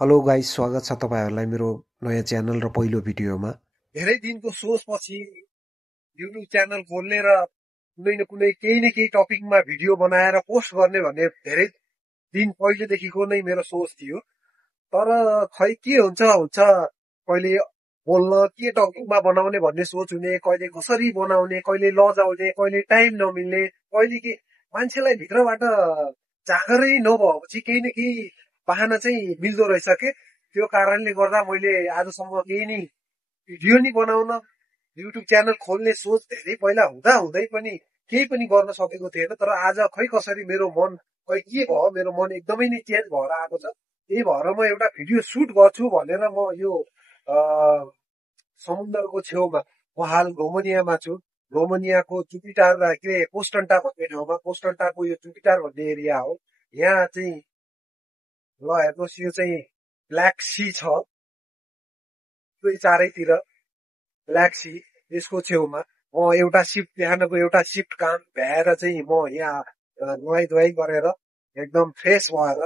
Hello guys, स्वागत छ तपाईहरुलाई मेरो नयाँ च्यानल र पहिलो भिडियोमा। धेरै दिनको सोचपछि युट्युब च्यानल खोल्ने र कुनै न कुनै केही न केही टपिकमा भिडियो बनाएर पोस्ट गर्ने भन्ने धेरै दिन पहिलेदेखिको नै मेरो सोच थियो। तर खै के हुन्छ हुन्छ कहिले बोल्न के टपिकमा बनाउने भन्ने सोच हुने, कहिले कसरी बनाउने, कहिले लजाउने, कहिले टाइम नमिल्ने, कहिले के मान्छेलाई भित्रबाट जागरै नभएपछि केही न केही बहाना चाहिँ मिल्दो रहेछ के। त्यो कारणले गर्दा मैले आजसम्म केही नि भिडियो नि बनाउन युट्युब च्यानल खोल्ने सोच धेरै पहिला हुँदा हुँदै पनि केही पनि गर्न सकेको थिएन। तर आज खै कसरी मेरो मन खै के भयो, मेरो मन एकदमै नै चेन्ज भएर आएको छ। त्यही भएर म एउटा भिडियो सुट गर्छु भनेर म यो समुद्रको छेउमा, म हाल रोमानियामा छु। रोमानियाको जुपिटार के कोस्टन्टा भन्ने ठाउँमा, कोस्टन्टाको यो जुपिटार भन्ने एरिया हो। यहाँ चाहिँ ल हेर्नुहोस्, यो चाहिँ ब्ल्याक सी छ चारैतिर, ब्ल्याक सी। यसको छेउमा म एउटा सिफ्ट, बिहानको एउटा सिफ्ट काम भ्याएर चाहिँ म यहाँ नुहाई धुवाई गरेर एकदम फ्रेस भएर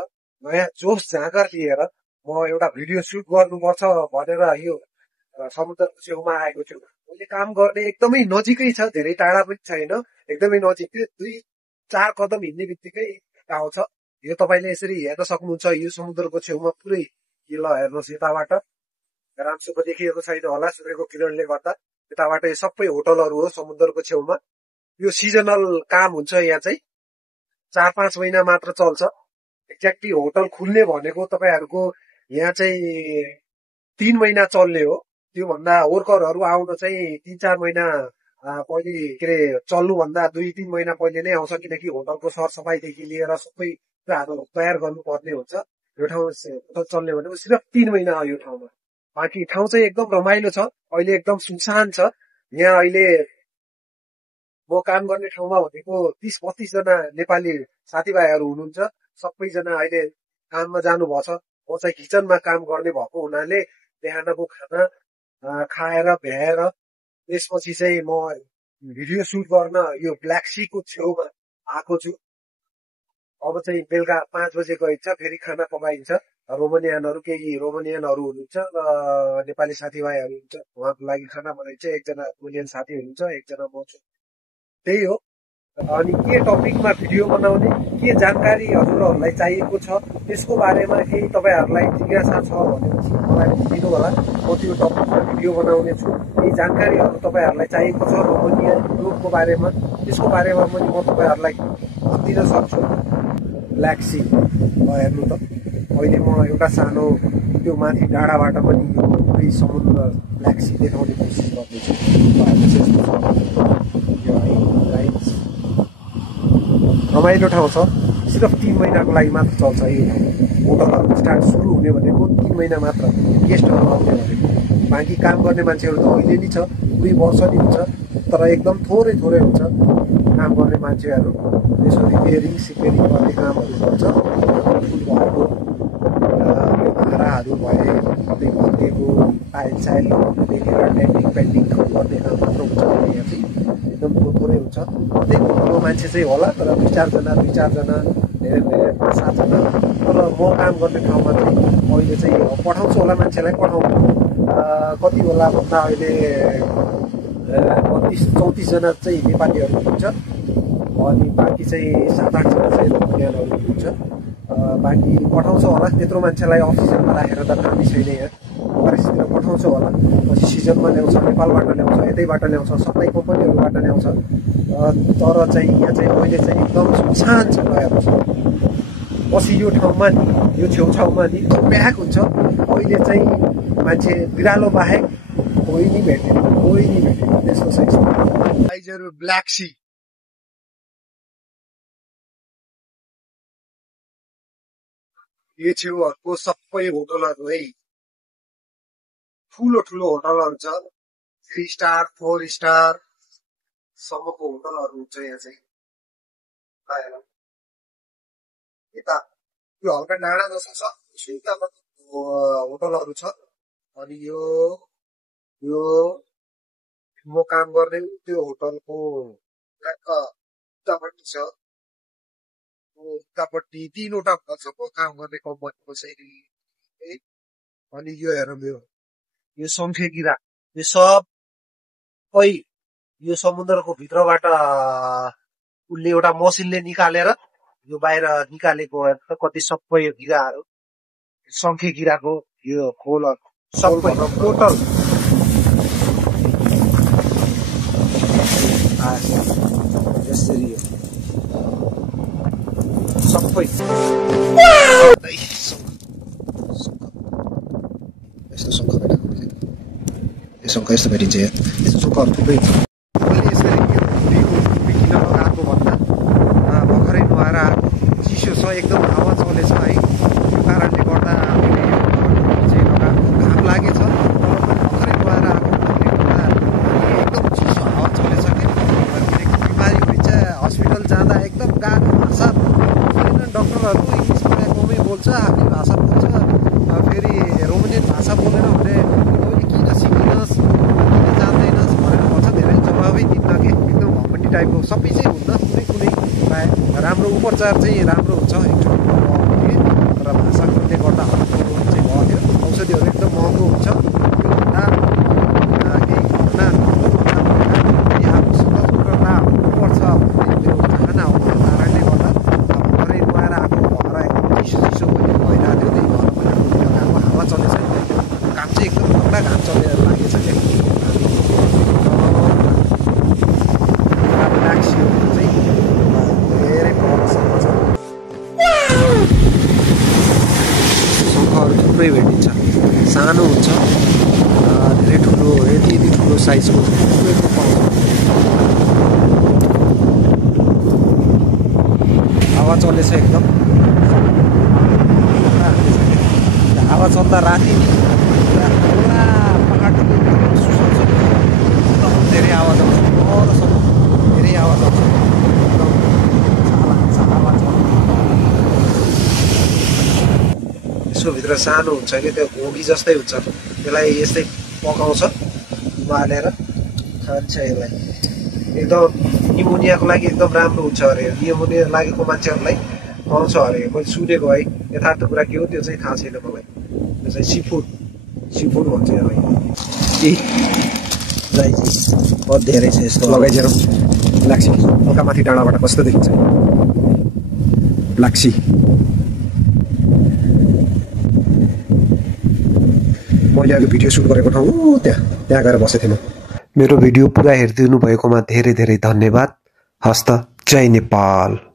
नयाँ जोस जाँगर लिएर म एउटा भिडियो सुट गर्नुपर्छ भनेर यो समुद्रको छेउमा आएको छु। मैले काम गर्ने एकदमै नजिकै छ, धेरै टाढा पनि छैन, एकदमै नजिक। 2-4 कदम हिँड्ने बित्तिकै ठाउँ छ। यो तपाईँले यसरी हेर्न सक्नुहुन्छ, यो समुद्रको छेउमा पुरै ल हेर्नुहोस्, यताबाट राम्रोसँग देखिएको छैन होला सूर्यको किरणले गर्दा। यताबाट यो सबै होटलहरू हो समुद्रको छेउमा। यो सिजनल काम हुन्छ, यहाँ चाहिँ 4-5 महिना मात्र चल्छ। एक्ज्याक्टली होटल खुल्ने भनेको तपाईँहरूको यहाँ चाहिँ 3 महिना चल्ने हो। त्योभन्दा वर्करहरू आउन चाहिँ 3-4 महिना पहिले के अरे चल्नुभन्दा 2-3 महिना पहिले नै आउँछ, किनकि होटलको सरसफाइदेखि लिएर सबै कुराहरू तयार गर्नुपर्ने हुन्छ। यो ठाउँ होटल चल्ने भनेको सिर्फ 3 महिना हो यो ठाउँमा। बाँकी ठाउँ चाहिँ एकदम रमाइलो छ, अहिले एकदम सुनसान छ। यहाँ अहिले म काम गर्ने ठाउँमा भनेको 30-32 जना नेपाली साथीभाइहरू हुनुहुन्छ। सबैजना अहिले काममा जानुभएको छ। म चाहिँ किचनमा काम गर्ने भएको हुनाले बिहानको खाना खाएर भ्याएर त्यसपछि चाहिँ म भिडियो सुट गर्न यो ब्ल्याक सीको छेउमा आएको छु। अब चाहिँ बेलुका 5 बजे गइन्छ, फेरि खाना पकाइन्छ। केही रोमानियनहरू हुनुहुन्छ र नेपाली साथीभाइहरू हुन्छ, उहाँको लागि खाना बनाइन्छ। एकजना रोमानियन साथी हुनुहुन्छ, एकजना म छु। त्यही हो। अनि के टपिकमा भिडियो बनाउने, के जानकारी हजुरहरूलाई चाहिएको छ, त्यसको बारेमा केही तपाईँहरूलाई जिज्ञासा छ भनेपछि मलाई दिनु होला। म त्यो टपिकमा भिडियो बनाउने छु। केही जानकारीहरू तपाईँहरूलाई चाहिएको छ रोमानियन युरोपको बारेमा, त्यसको बारेमा पनि म तपाईँहरूलाई दिन सक्छु। ब्ल्याक सी हेर्नु त, अहिले म एउटा सानो त्यो माथि डाँडाबाट पनि यो पुरै समुद्र ब्ल्याक सी देखाउने कोसिस गर्दैछु। रमाइलो ठाउँ छ, सिर्फ 3 महिनाको लागि मात्र चल्छ यो ठाउँ। होटलहरू स्टार्ट सुरु हुने भनेको 3 महिना मात्र, गेस्टहरू आउने भनेको। बाँकी काम गर्ने मान्छेहरू त अहिले नि छ, 2 वर्ष नि हुन्छ, तर एकदम थोरै थोरै हुन्छ काम गर्ने मान्छेहरू। यसो रिपेयरिङ सिपेयरिङ गर्ने कामहरू गर्छ। फुल भएको भाँडाहरू भए, कतै भत्किएको टाइल साइल लगाउनुदेखि लिएर डेन्टिङ पेन्टिङ गर्ने काम मात्र हुन्छ। यहाँ चाहिँ एकदम थोरै हुन्छ। त्यही ठुलो मान्छे चाहिँ होला, तर 2-4 जना, धेरै 5-7 जना। तर म काम गर्ने ठाउँमा चाहिँ अहिले चाहिँ पठाउँछु होला, मान्छेलाई पठाउनु। कति होला भन्दा अहिले 32-34 जना चाहिँ नेपालीहरू हुनुहुन्छ, अनि बाँकी चाहिँ 7-8 जना चाहिँ रोमानियनहरू हुनुहुन्छ। बाँकी पठाउँछु होला, त्यत्रो मान्छेलाई अफिसमा राखेर त कामै छैन यहाँ। परिस्थितिमा पठाउँछु होला, पछि सिजनमा ल्याउँछ, नेपालबाट ल्याउँछ, यतैबाट ल्याउँछ, सबै कम्पनीहरूबाट ल्याउँछ। तर चाहिँ यहाँ चाहिँ अहिले चाहिँ एकदम सुनसान छ गएको छ। पछि यो ठाउँमा नि, यो छेउछाउमा नि प्याक हुन्छ। अहिले चाहिँ मान्छे बिरालो बाहेक कोही नि भेटेन, त्यस्तो चाहिँ छ। ब्ल्याक सी यो छेउहरूको सबै होटलहरू है, ठुलो ठुलो होटलहरू छ। 3 स्टार 4 स्टार सम्मको होटलहरू हुन्छ यहाँ चाहिँ। यता यो हल्का डाँडा जस्तो छ, सुन्तमा होटलहरू छ। अनि यो यो म काम गर्ने त्यो होटलको उतापट्टि छ। उतापट्टि 3वटा होटल छ म काम गर्ने कम्पनीको चाहिँ। है। अनि यो हेरौँ यो शंखे गिरा यो सबै यो समुद्रको भित्रबाट उसले एउटा मसिनले निकालेर यो बाहिर निकालेको कति सबै यो गिराहरू शंखे गिराको यो खोलहरू सबै टोटल यसरी सबै यस्तो शंख भेटाएको यो शंख यस्तो भेटिन्छ यस्तो शंखहरू थुप्रै मैले यसरी बिकिन लगाएको भन्दा भर्खरै नुहाएर आएको चिसो छ एकदम हावा चलेछ है यो कारणले गर्दा हामीले घाम लागेछ तर पनि भर्खरै नुहाएर आएको हुनाले गर्दा एकदम चिसो हावा चलेछ कि बिमारी हुन्छ हस्पिटल जाँदा एकदम गाह्रो भाषा डक्टरहरू इङ्ग्लिसमा कमै बोल्छ आफ्नै भाषा बोल्छ फेरि रोमानियन भाषा बोलेर भने तैँले किन सिकिनस् किन जान्दैनस् भनेर भन्छ धेरै जवाबै दिन्न कि एकदम घमण्डी टाइपको सबै चाहिँ हुन्न कुनै प्रायः राम्रो उपचार चाहिँ राम्रो हुन्छ एकचोटि तर भाषाले गर्दा हल्लो चाहिँ भयो औषधिहरू एकदम महँगो हुन्छ त्योभन्दा केही घटना आफूसँग जोग्रता हुनुपर्छ भन्ने त्यो चाहना हो त्यो कारणले गर्दा भर्खरै नुहाएर आफू भएर एकदम चिसो पनि भइरहेको थियो त्यही भएर पनि घामको हावा चलेछ नि घाम चाहिँ एकदम पुरा घाम चलेर लागेछ क्या लाक्सीहरू चाहिँ धेरै परसम्म छ शङ्खहरू थुप्रै भेटिन्छ सानो हुन्छ धेरै ठुलो यति ठुलो साइजको थुप्रैको पाउँछ हावा चलेछ एकदम हावा चल्दा राति पुरा पहाडले एकदम धेरै आवाज आउँछ परसम्म धेरै आवाज आउँछ एकदम हावा चल्छ यसो भित्र सानो हुन्छ कि त्यो घोगी जस्तै हुन्छ त्यसलाई यस्तै पकाउँछ उमालेर खान्छ यसलाई एकदम निमोनियाको लागि एकदम राम्रो हुन्छ अरे निमोनिया लागेको मान्छेहरूलाई खुवाउँछ अरे मैले सुनेको है यथार्थ कुरा के हो त्यो चाहिँ थाहा छैन मलाई त्यो चाहिँ सिफुड भन्छ यसलाई बहुत धेरै छ यस्तो लगाइदिएर लाक्सी हल्का माथि डाँडाबाट कस्तो देखिन्छ लाक्सी मैले अहिले भिडियो सुट गरेको ठाउँ त्यहाँ गएर बसेको थिएँ म मेरो भिडियो पुरा हेरिदिनु भएकोमा धेरै धेरै धन्यवाद हस्त जय नेपाल।